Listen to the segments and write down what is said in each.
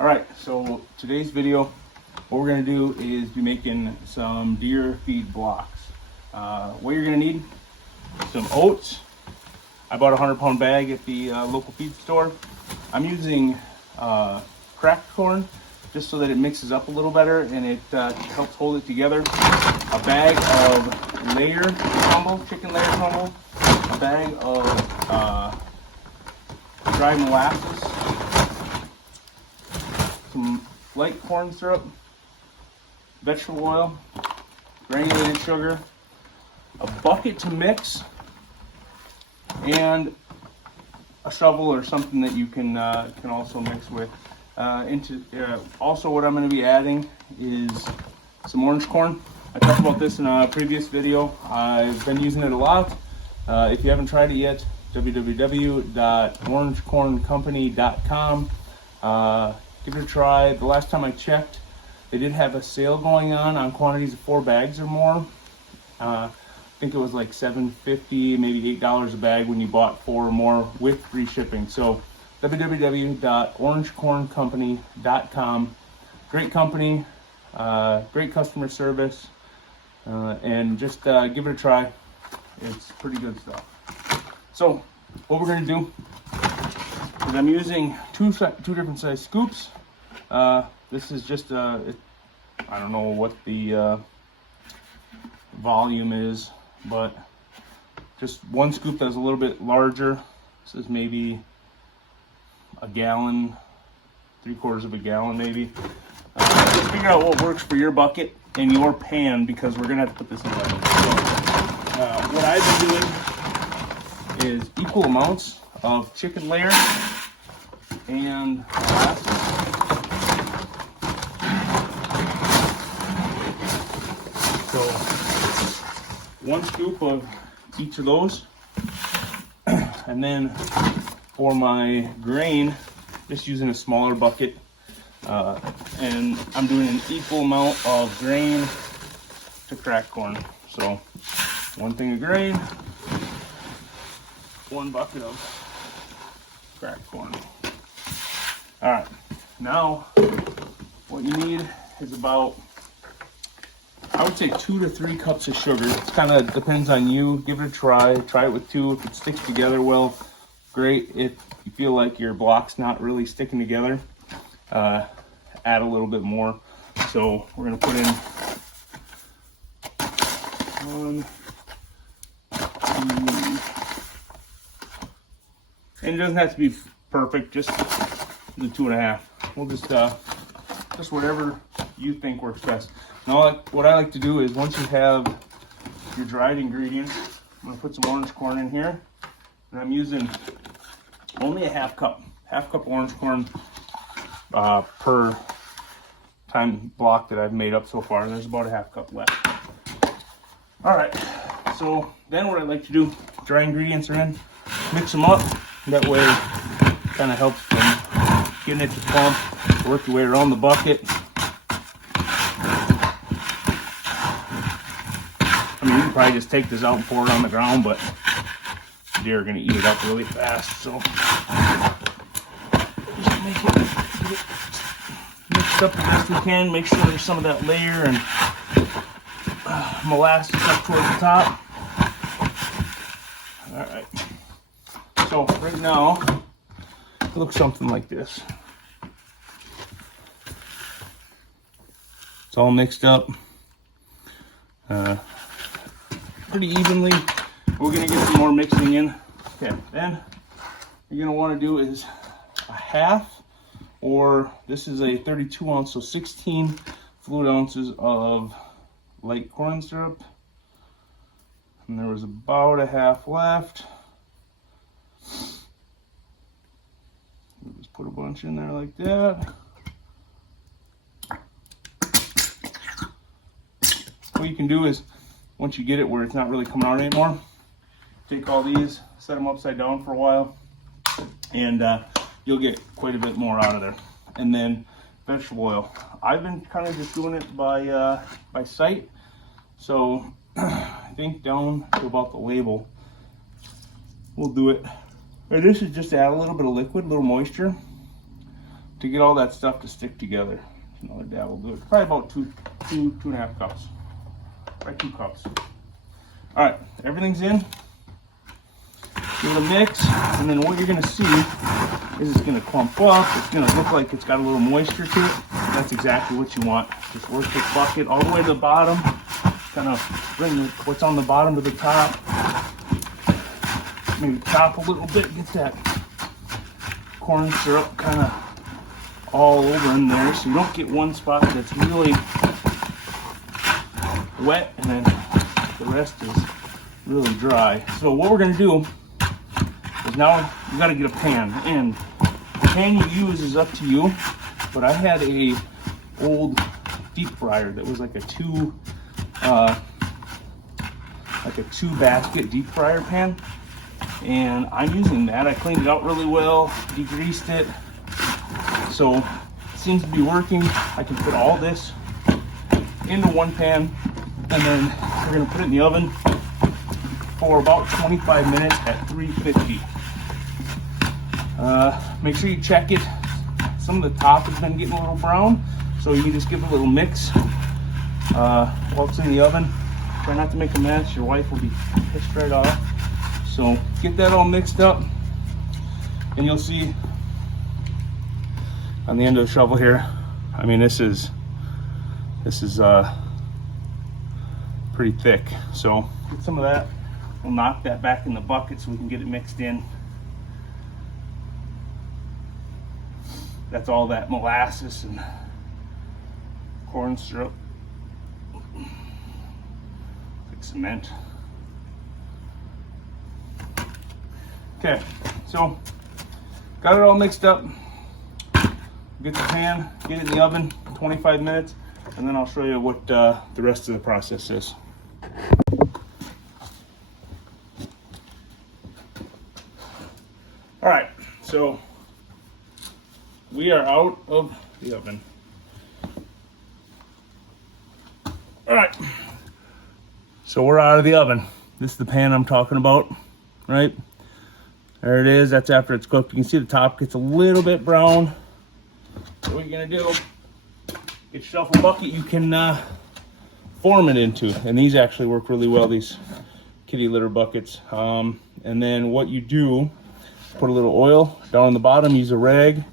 All right, so today's video, what we're gonna do is be making some deer feed blocks. What you're gonna need, some oats. I bought a 100-pound bag at the local feed store. I'm using cracked corn just so that it mixes up a little better and it helps hold it together. A bag of layer crumble, chicken layer crumble. A bag of dried molasses. Some light corn syrup, vegetable oil, granulated sugar, a bucket to mix, and a shovel or something that you can also mix with. Also, what I'm going to be adding is some orange corn. I talked about this in a previous video. I've been using it a lot. If you haven't tried it yet, www.orangecorncompany.com. Give it a try. The last time I checked, they did have a sale going on quantities of 4 bags or more. I think it was like $7.50, maybe $8 a bag when you bought 4 or more with free shipping. So www.orangecorncompany.com. Great company, great customer service, and just give it a try. It's pretty good stuff. So what we're going to do is I'm using two different size scoops. This is just I don't know what the volume is, but just one scoop that's a little bit larger. This is maybe a gallon, 3/4 of a gallon maybe. Just figure out what works for your bucket and your pan, because we're gonna have to put this in there. So, what I've been doing is equal amounts of chicken layer and molasses. So 1 scoop of each of those. And then for my grain, just using a smaller bucket. And I'm doing an equal amount of grain to cracked corn. So 1 thing of grain, 1 bucket of cracked corn. All right, now what you need is about, I would say 2 to 3 cups of sugar. It kind of depends on you. Give it a try. Try it with 2. If it sticks together well, great. If you feel like your block's not really sticking together, add a little bit more. So we're gonna put in 1, 2, and it doesn't have to be perfect. Just the 2.5. We'll just whatever you think works best. Now, what I like to do is, once you have your dried ingredients, I'm gonna put some orange corn in here, and I'm using only a half cup orange corn per time block that I've made up so far. There's about a half cup left. All right, so then what I like to do, dry ingredients are in, mix them up. That way, kind of helps from getting it to plump, work your way around the bucket. I mean, you can probably just take this out and pour it on the ground, but deer are going to eat it up really fast. So just make it mixed up the best we can. Make sure there's some of that layer and molasses up towards the top. All right. So right now, it looks something like this. It's all mixed up pretty evenly. We're gonna get some more mixing in. Okay, then you're gonna want to do is a half, or this is a 32 ounce, so 16 fluid ounces of light corn syrup. And there was about a half left. We'll just put a bunch in there like that. What you can do is, once you get it where it's not really coming out anymore, take all these, set them upside down for a while, and you'll get quite a bit more out of there. And then vegetable oil. I've been kind of just doing it by sight. So I think down to about the label, we'll do it. And this is just to add a little bit of liquid, a little moisture. to get all that stuff to stick together. Another dab will do it. Probably about two and a half cups. Right, 2 cups. All right, everything's in. Give it a mix, and then what you're gonna see is it's gonna clump up. It's gonna look like it's got a little moisture to it. That's exactly what you want. Just work this bucket all the way to the bottom. Kind of bring what's on the bottom to the top. Maybe chop a little bit, get that corn syrup kind of all over in there, so you don't get one spot that's really wet and then the rest is really dry. So what we're gonna do is now you gotta get a pan, and the pan you use is up to you, but I had a old deep fryer that was like a two basket deep fryer pan, and I'm using that. I cleaned it out really well, degreased it, so it seems to be working. I can put all this into one pan, and then we're gonna put it in the oven for about 25 minutes at 350. Make sure you check it. Some of the top has been getting a little brown, so you can just give it a little mix while it's in the oven. Try not to make a mess. Your wife will be pissed right off. So get that all mixed up, and you'll see on the end of the shovel here, I mean, this is pretty thick. So get some of that. We'll knock that back in the bucket so we can get it mixed in. That's all that molasses and corn syrup, like cement. Okay, so got it all mixed up. Get the pan, get it in the oven, 25 minutes, and then I'll show you what the rest of the process is. All right, so we are out of the oven. All right, so we're out of the oven. This is the pan I'm talking about, right? There it is. That's after it's cooked. You can see the top gets a little bit brown. So what you're gonna do, get yourself a bucket you can form it into, and these actually work really well, these kitty litter buckets. And then what you do, put a little oil down on the bottom, use a rag,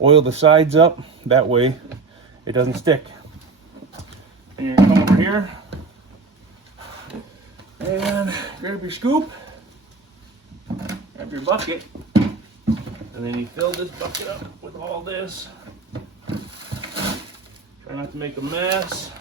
oil the sides up, that way it doesn't stick. And you're gonna come over here and grab your scoop, grab your bucket, and then you fill this bucket up with all this. Try not to make a mess.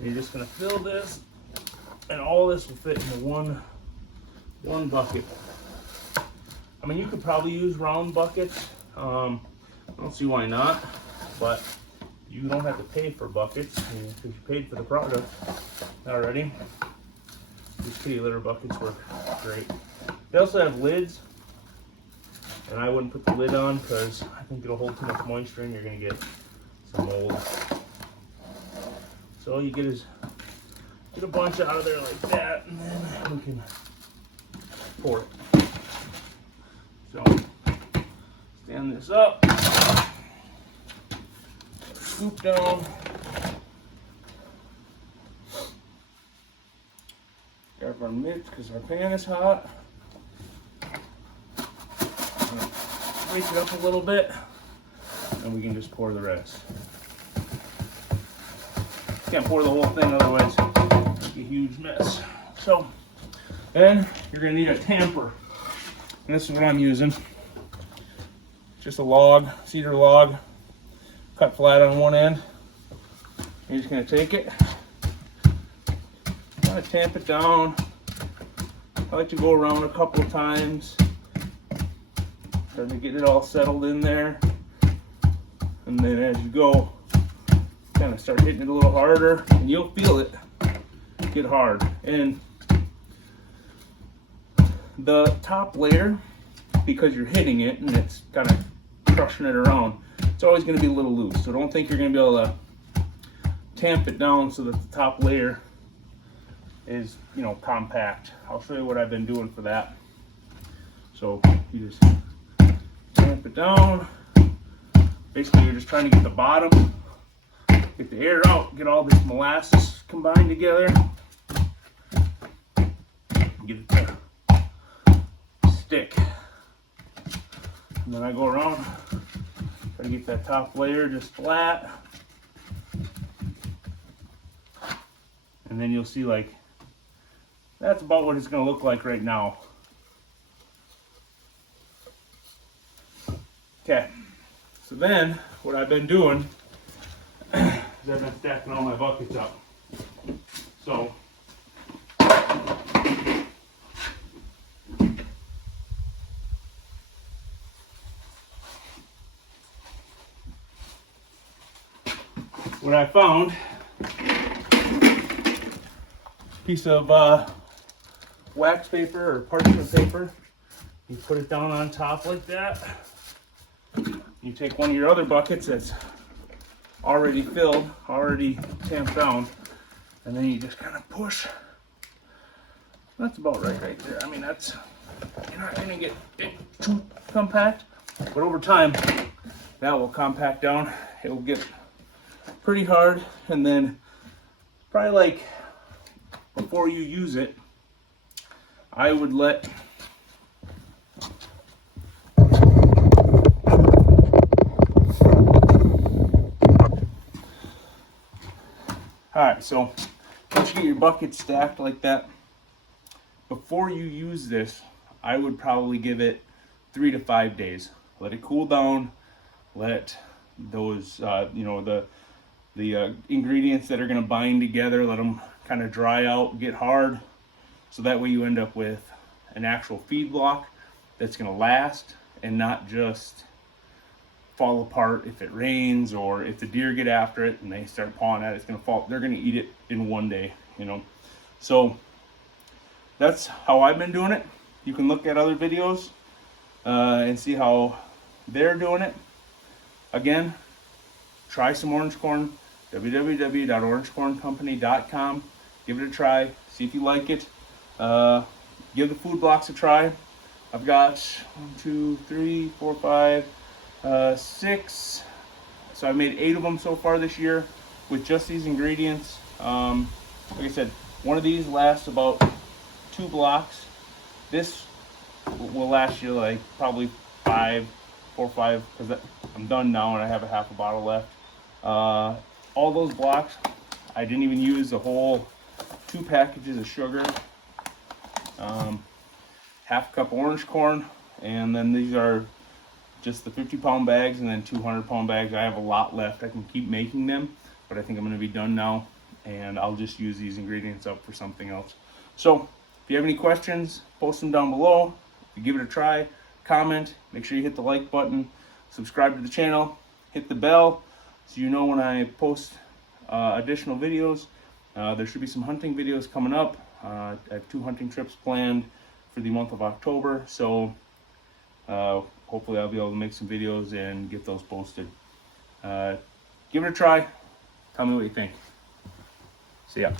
You're just going to fill this, and all this will fit into one bucket. I mean, you could probably use round buckets. I don't see why not, but you don't have to pay for buckets because you paid for the product already. These kitty litter buckets work great. They also have lids, and I wouldn't put the lid on because I think it'll hold too much moisture and you're going to get some mold. So all you get is get a bunch out of there like that, and then we can pour it. So stand this up, scoop down, grab our mitts because our pan is hot. Raise it up a little bit, and we can just pour the rest. Can't pour the whole thing, otherwise it'll make a huge mess. So then you're gonna need a tamper, and this is what I'm using. Just a log, cedar log, cut flat on one end. You're just gonna take it, kind of tamp it down. I like to go around a couple of times, trying to get it all settled in there, and then as you go, kind of start hitting it a little harder, and you'll feel it get hard. And the top layer, because you're hitting it and it's kind of crushing it around, it's always going to be a little loose. So don't think you're going to be able to tamp it down so that the top layer is, you know, compact. I'll show you what I've been doing for that. So you just tamp it down. Basically, you're just trying to get the bottom, get the air out, get all this molasses combined together, get it to stick. And then I go around, try to get that top layer just flat. And then you'll see, like, that's about what it's going to look like right now. Okay, so then what I've been doing is I've been stacking all my buckets up. So what I found, piece of wax paper or parchment paper, you put it down on top like that. You take one of your other buckets that's already filled, already tamped down, and then you just kind of push. That's about right there. I mean, that's, you're not gonna get it too compact, but over time that will compact down. It will get pretty hard, and then probably like before you use it, I would let Alright, so once you get your bucket stacked like that, before you use this, I would probably give it 3 to 5 days. Let it cool down, let those, you know, the ingredients that are going to bind together, let them kind of dry out, get hard, so that way you end up with an actual feed block that's going to last and not just fall apart if it rains, or if the deer get after it and they start pawing at it, it's going to fall. They're going to eat it in one day, you know. So that's how I've been doing it. You can look at other videos and see how they're doing it. Again, try some orange corn. www.orangecorncompany.com. Give it a try. See if you like it. Give the food blocks a try. I've got 1, 2, 3, 4, 5, 6. So I made 8 of them so far this year with just these ingredients. Like I said, one of these lasts about 2 blocks. This will last you like probably 4 or 5, because I'm done now and I have a half a bottle left. All those blocks, I didn't even use the whole 2 packages of sugar, half cup orange corn, and then these are just the 50-pound bags, and then 200-pound bags. I have a lot left. I can keep making them, but I think I'm going to be done now, and I'll just use these ingredients up for something else. So if you have any questions, post them down below. If you give it a try, comment, make sure you hit the like button, subscribe to the channel, hit the bell so you know when I post additional videos. There should be some hunting videos coming up. I have 2 hunting trips planned for the month of October, so hopefully I'll be able to make some videos and get those posted. Give it a try. Tell me what you think. See ya.